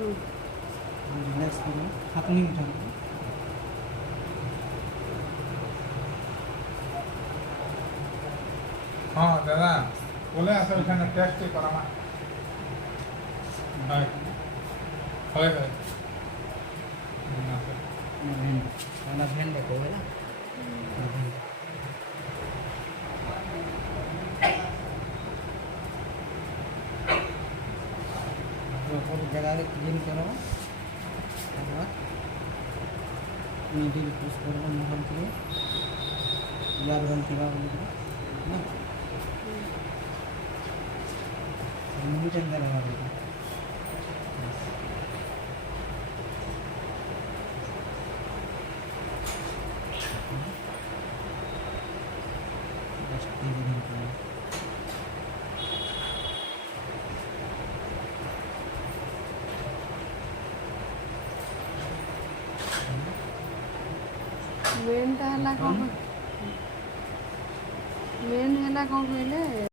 Relax करो, हाथ नहीं उठाना। हाँ दादा बोले আসলে এখানে টেস্ট করা মা হয় হয় হয় वाला भेंड देखो है ना। प्रॉपर जगह के क्लीन करो, नीचे पुश करो मोहन के लाल रंग के बाद ना मुझे अंदर लगा देगा। मेन ହେଲା କ'ଣ କହିଲେ